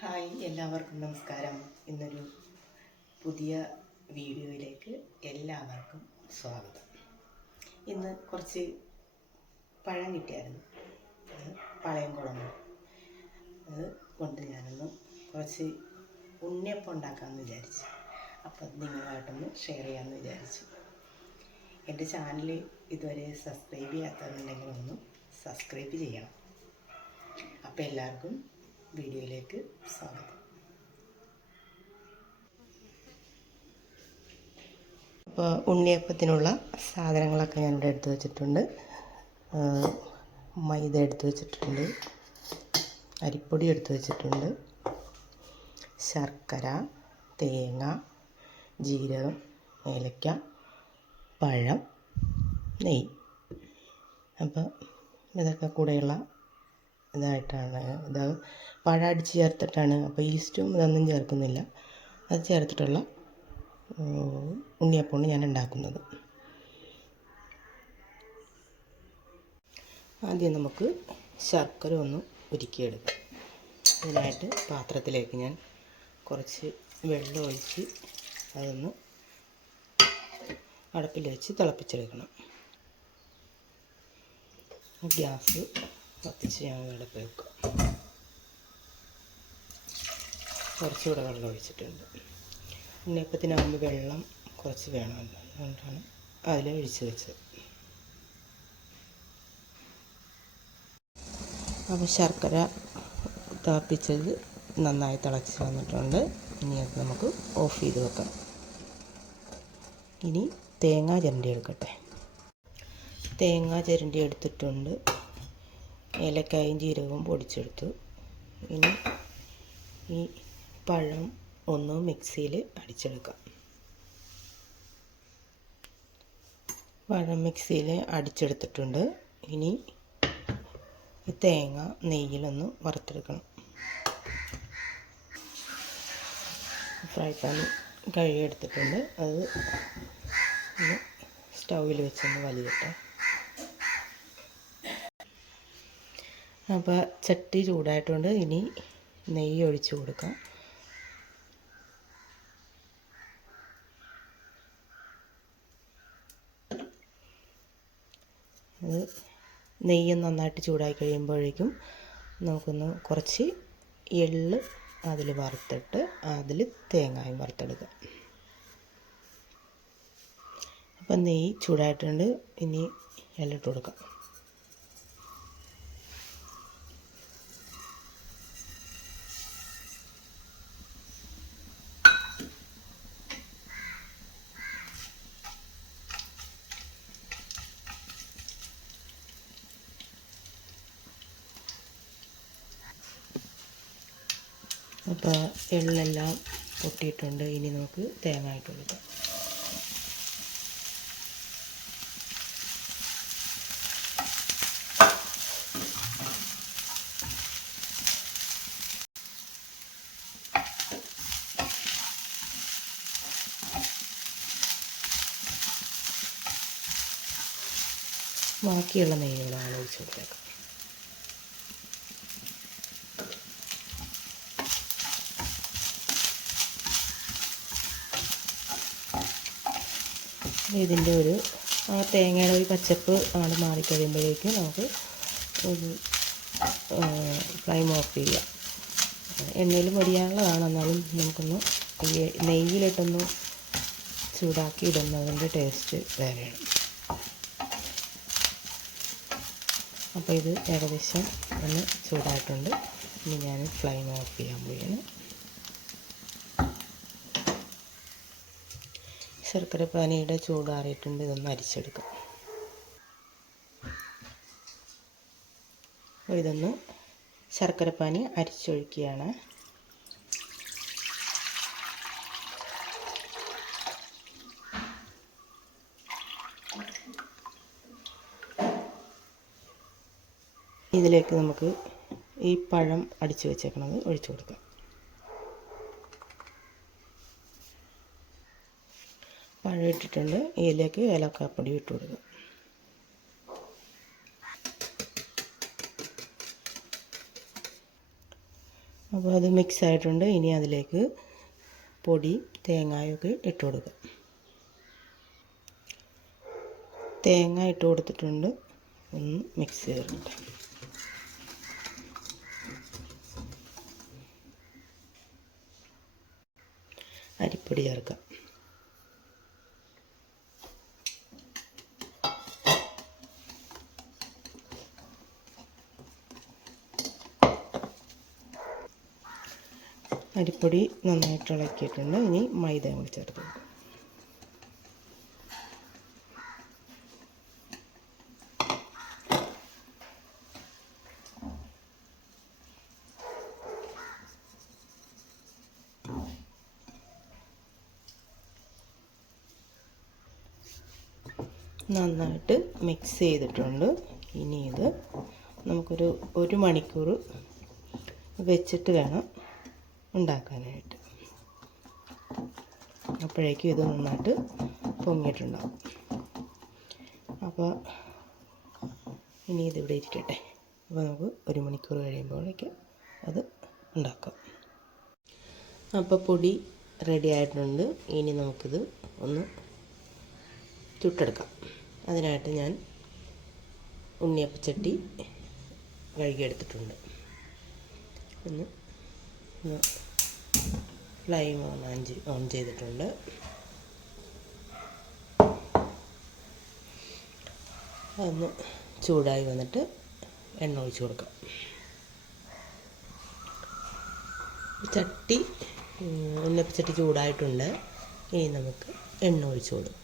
Hi എല്ലാവർക്കും നമസ്കാരം. ഇന്നൊരു പുതിയ വീഡിയോയിലേക്ക് എല്ലാവർക്കും സ്വാഗതം. ഇന്ന് കുറച്ച് പഴം കിട്ടിയായിരുന്നു. അത് കുളമ്പ് അത് കൊണ്ട് ഞാനൊന്ന് കുറച്ച് ഉണ്ണിയപ്പം ഉണ്ടാക്കാമെന്ന് വിചാരിച്ചു. അപ്പോൾ അത് നിങ്ങളുമായിട്ടൊന്ന് ഷെയർ ചെയ്യാമെന്ന് വിചാരിച്ചു. എന്റെ ചാനൽ ഇതുവരെ സബ്സ്ക്രൈബ് ചെയ്യാത്തവരുണ്ടെങ്കിൽ ഒന്ന് സബ്സ്ക്രൈബ് ചെയ്യണം. അപ്പോൾ എല്ലാവർക്കും വീഡിയോയിലേക്ക് സ്വാഗതം. അപ്പോൾ ഉണ്ണിയപ്പത്തിനുള്ള സാധനങ്ങളൊക്കെ ഇവിടെ എടുത്തു വച്ചിട്ടുണ്ട്. മൈദ എടുത്തു വച്ചിട്ടുണ്ട്. അരിപ്പൊടി എടുത്തു വച്ചിട്ടുണ്ട്. ശർക്കര തേങ്ങ ജീരകം ഏലക്ക പഴം നെയ്യ്. അപ്പോൾ ഇതൊക്കെ കൂടെയുള്ള ഇതായിട്ടാണ്. ഇത് പഴം ചേർത്തിട്ടാണ്. അപ്പോൾ ഈസ്റ്റും ഇതൊന്നും ചേർക്കുന്നില്ല. അത് ചേർത്തിട്ടുള്ള ഉണ്ണിയപ്പമാണ് ഞാൻ ഉണ്ടാക്കുന്നത്. ആദ്യം നമുക്ക് ശർക്കര ഒന്ന് ഉരുക്കിയെടുക്കാം. അതിനായിട്ട് പാത്രത്തിലേക്ക് ഞാൻ കുറച്ച് വെള്ളം ഒഴിച്ച് അതൊന്ന് അടുപ്പിൽ വെച്ച് തിളപ്പിച്ചെടുക്കണം. ഗ്യാസ് കത്തിച്ച് ഞാൻ അടുപ്പ് വെക്കുക കുറച്ചുകൂടെ വെള്ളം ഒഴിച്ചിട്ടുണ്ട്. ഉണ്ണിയപ്പത്തിനാകുമ്പോൾ വെള്ളം കുറച്ച് വേണമല്ലോ. അതുകൊണ്ടാണ് അതിൽ ഒഴിച്ച് വെച്ചത്. അപ്പോൾ ശർക്കര തിളപ്പിച്ചത് നന്നായി തിളച്ച് വന്നിട്ടുണ്ട്. ഇനി അത് നമുക്ക് ഓഫ് ചെയ്ത് വെക്കാം. ഇനി തേങ്ങ ചിരണ്ടി എടുക്കട്ടെ. തേങ്ങ ചിരണ്ടി എടുത്തിട്ടുണ്ട്. ഏലക്കായും ജീരകവും പൊടിച്ചെടുത്തു. ഇനി ഈ പഴം ഒന്ന് മിക്സിയിൽ അടിച്ചെടുക്കാം. പഴം മിക്സിയിൽ അടിച്ചെടുത്തിട്ടുണ്ട്. ഇനി തേങ്ങ നെയ്യിലൊന്ന് വറുത്തെടുക്കണം. ഫ്രൈ പാൻ കഴുകിയെടുത്തിട്ടുണ്ട്. അത് സ്റ്റൗവിൽ വെച്ചൊന്ന് വലിയട്ടെ. അപ്പോൾ ചട്ടി ചൂടായിട്ടുണ്ട്. ഇനി നെയ്യ് ഒഴിച്ചു കൊടുക്കാം. അത് നെയ്യ് നന്നായിട്ട് ചൂടായി കഴിയുമ്പോഴേക്കും നമുക്കൊന്ന് കുറച്ച് എള്ള് അതിൽ വറുത്തിട്ട് അതിൽ തേങ്ങായും വറുത്തെടുക്കാം. അപ്പം നെയ്യ് ചൂടായിട്ടുണ്ട്. ഇനി എള്ളിട്ട് കൊടുക്കാം. അപ്പോൾ എള്ളെല്ലാം പൊട്ടിയിട്ടുണ്ട്. ഇനി നമുക്ക് തേങ്ങ ഇട്ട് ബാക്കിയുള്ള നെയ്യുകളാണ് ഒഴിച്ച് കൊടുത്തേക്കാം ഇതിന്റെ ഒരു ആ തേങ്ങയുടെ ഒരു പച്ചപ്പ് ആണ് മാറിക്കഴിയുമ്പോഴേക്കും നമുക്ക് ഒരു ഫ്ലൈം ഓഫ് ചെയ്യാം. എണ്ണയിൽ പൊരിയാനുള്ളതാണ് എന്നാലും നമുക്കൊന്ന് നെയ്യിലിട്ടൊന്ന് ചൂടാക്കി ഇടുന്നതിന്റെ ടേസ്റ്റ് വേറെയാണ്. അപ്പോൾ ഇത് ഏകദേശം ഒന്ന് ചൂടായിട്ടുണ്ട്. ഇനി ഞാൻ ഫ്ലൈം ഓഫ് ചെയ്യാൻ പോവുകയാണ്. ശർക്കര പാനിയുടെ ചൂടാറിയിട്ടുണ്ട് ഇതൊന്ന് അരിച്ചെടുക്കാം. ഇതൊന്ന് ശർക്കര പാനി അരിച്ചൊഴിക്കുകയാണ്. ഇതിലേക്ക് നമുക്ക് ഈ പഴം അടിച്ചു വെച്ചേക്കണത് ഒഴിച്ചു കൊടുക്കാം പഴം ഇട്ടിട്ടുണ്ട്. ഇതിലേക്ക് ഏലക്കാപ്പൊടി ഇട്ട് കൊടുക്കുക അപ്പോൾ അത് മിക്സ് ആയിട്ടുണ്ട്. ഇനി അതിലേക്ക് പൊടി തേങ്ങയൊക്കെ ഇട്ട് കൊടുക്കുക തേങ്ങ ഇട്ട് കൊടുത്തിട്ടുണ്ട്. ഒന്ന് മിക്സ് ചെയ്തിട്ടുണ്ട്. അരിപ്പൊടി ചേർക്കാം. അരിപ്പൊടി നന്നായിട്ട് ഇളക്കിയിട്ടുണ്ട്. ഇനി മൈദ കൂടി ചേർത്ത് നന്നായിട്ട് മിക്സ് ചെയ്തിട്ടുണ്ട്. ഇനി ഇത് നമുക്കൊരു ഒരു മണിക്കൂർ വെച്ചിട്ട് വേണം ഉണ്ടാക്കാനായിട്ട്. അപ്പോഴേക്കും ഇത് നന്നായിട്ട് പൊങ്ങിയിട്ടുണ്ടാവും. അപ്പോൾ ഇനി ഇതിവിടെ ഇരിക്കട്ടെ. അപ്പോൾ നമുക്ക് ഒരു മണിക്കൂർ കഴിയുമ്പോഴേക്ക് അത് ഉണ്ടാക്കാം. അപ്പോൾ പൊടി റെഡി ആയിട്ടുണ്ട്. ഇനി നമുക്കിത് ഒന്ന് ചുട്ടെടുക്കാം. അതിനായിട്ട് ഞാൻ ഉണ്ണിയപ്പച്ചട്ടി കഴുകിയെടുത്തിട്ടുണ്ട്. ഒന്ന് ഫ്ലെയിം ഓൺ ഓൺ ചെയ്തിട്ടുണ്ട്. അതൊന്ന് ചൂടായി വന്നിട്ട് എണ്ണ ഒഴിച്ച് കൊടുക്കാം. ചട്ടി ഉന്നപ്പച്ചട്ടി ചൂടായിട്ടുണ്ട്. ഇനി നമുക്ക് എണ്ണ ഒഴിച്ച് കൊടുക്കാം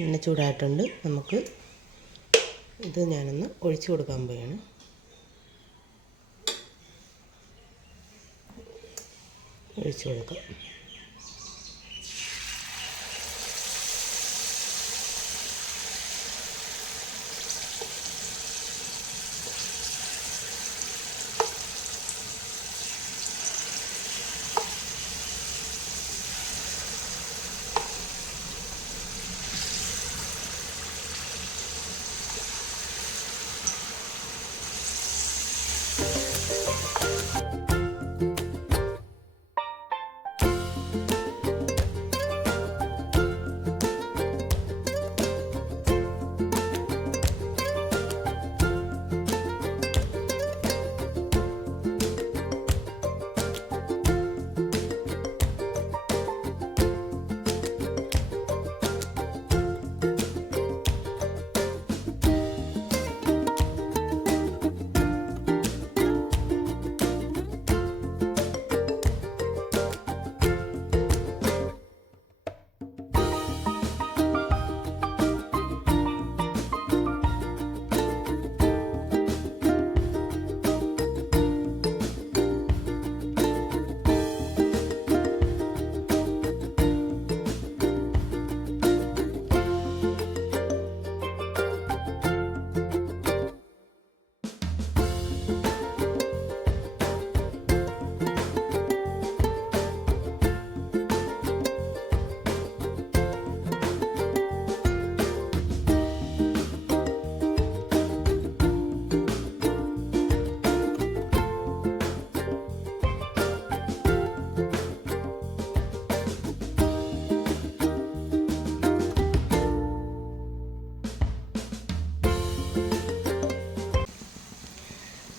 എണ്ണ ചൂടായിട്ടുണ്ട്. നമുക്ക് ഇത് ഞാനൊന്ന് ഒഴിച്ചു കൊടുക്കാൻ പോവുകയാണ് ഒഴിച്ചു കൊടുക്കാം.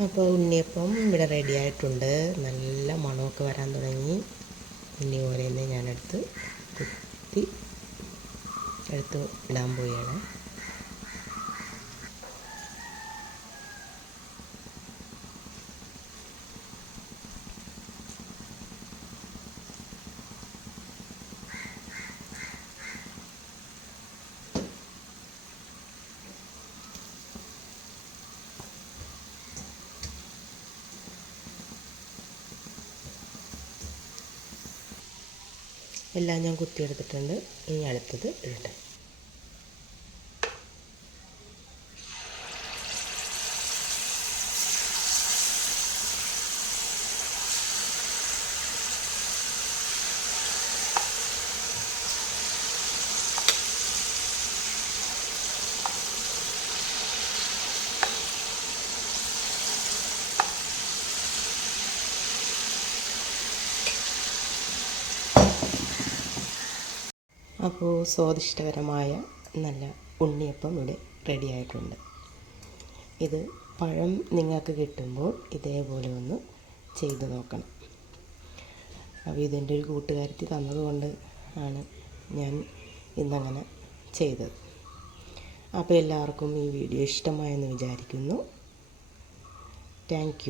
അപ്പോൾ ഉണ്ണിയപ്പം ഇവിടെ റെഡി ആയിട്ടുണ്ട്. നല്ല മണമൊക്കെ വരാൻ തുടങ്ങി. ഉണ്ണി പോലെ തന്നെ ഞാനെടുത്ത് കുത്തി എടുത്ത് ഇടാൻ പോവുകയാണ്. എല്ലാം ഞാൻ കുത്തിയെടുത്തിട്ടുണ്ട്. ഇനി അടുത്തത് ഇടട്ടെ അപ്പോൾ സ്വാദിഷ്ടകരമായ നല്ല ഉണ്ണിയപ്പം ഇവിടെ റെഡി ആയിട്ടുണ്ട്. ഇത് പഴം നിങ്ങൾക്ക് കിട്ടുമ്പോൾ ഇതേപോലെ ഒന്ന് ചെയ്തു നോക്കണം. അപ്പോൾ ഇതെന്റെ ഒരു കൂട്ടുകാരത്തി തന്നതുകൊണ്ട് ആണ് ഞാൻ ഇന്നങ്ങനെ ചെയ്തത്. അപ്പോൾ എല്ലാവർക്കും ഈ വീഡിയോ ഇഷ്ടമായെന്ന് വിചാരിക്കുന്നു. താങ്ക്